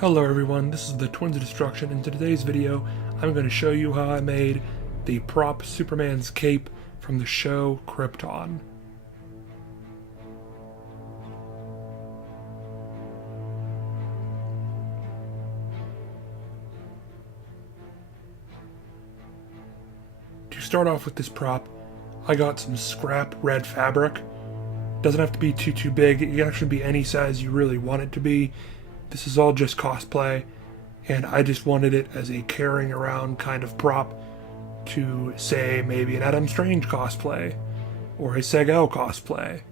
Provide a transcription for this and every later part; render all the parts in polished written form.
Hello everyone, this is the Twins of Destruction. In today's video, I'm going to show you how I made the prop Superman's cape from the show Krypton. To start off with this prop, I got some scrap red fabric. Doesn't have to be too big, it can actually be any size you really want it to be. This is all just cosplay, and I just wanted it as a carrying around kind of prop to, say, maybe an Adam Strange cosplay, or a Segel cosplay.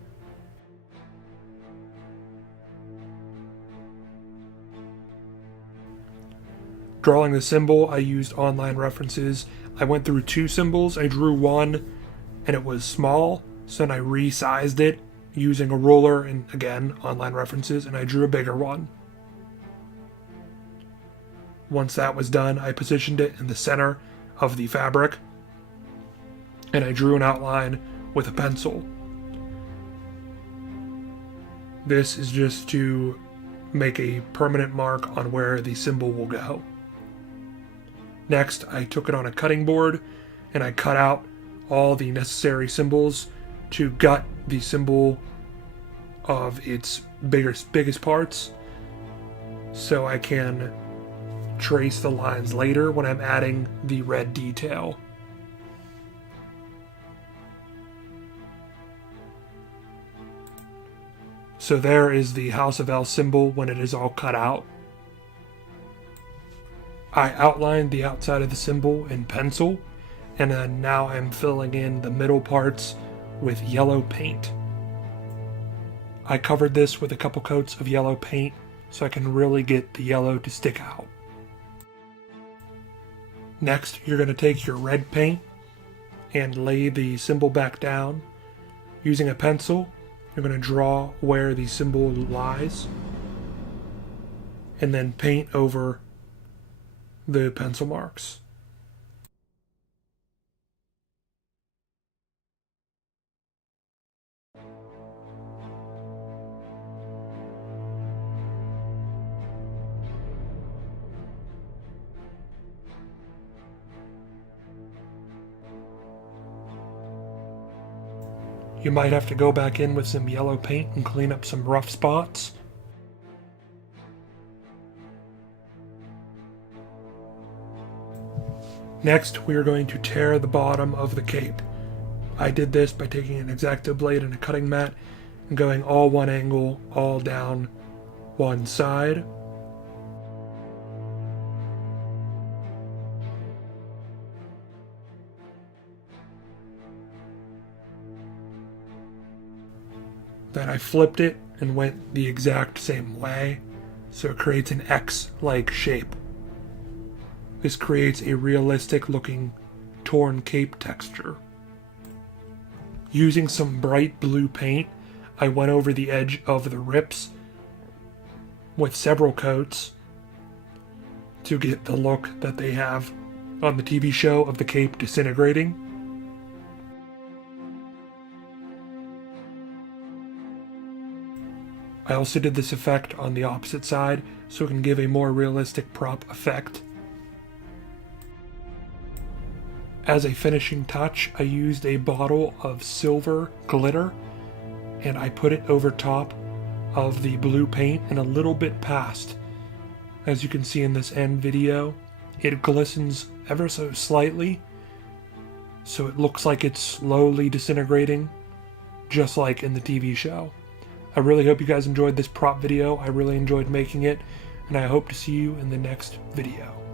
Drawing the symbol, I used online references. I went through two symbols. I drew one, and it was small, so then I resized it using a ruler and, again, online references, and I drew a bigger one. Once that was done, I positioned it in the center of the fabric, and I drew an outline with a pencil. This is just to make a permanent mark on where the symbol will go. Next, I took it on a cutting board, and I cut out all the necessary symbols to gut the symbol of its biggest parts, so I can trace the lines later when I'm adding the red detail. So there is the House of L symbol when it is all cut out. I outlined the outside of the symbol in pencil, and then now I'm filling in the middle parts with yellow paint. I covered this with a couple coats of yellow paint so I can really get the yellow to stick out. Next, you're going to take your red paint and lay the symbol back down. Using a pencil, you're going to draw where the symbol lies, and then paint over the pencil marks. You might have to go back in with some yellow paint and clean up some rough spots. Next, we are going to tear the bottom of the cape. I did this by taking an X-Acto blade and a cutting mat and going all one angle, all down one side. Then I flipped it and went the exact same way, so it creates an X-like shape. This creates a realistic looking torn cape texture. Using some bright blue paint, I went over the edge of the rips with several coats to get the look that they have on the TV show of the cape Disintegrating. I also did this effect on the opposite side so it can give a more realistic prop effect. As a finishing touch, I used a bottle of silver glitter and I put it over top of the blue paint and a little bit past. As you can see in this end video, it glistens ever so slightly, so it looks like it's slowly disintegrating, just like in the TV show. I really hope you guys enjoyed this prop video. I really enjoyed making it, and I hope to see you in the next video.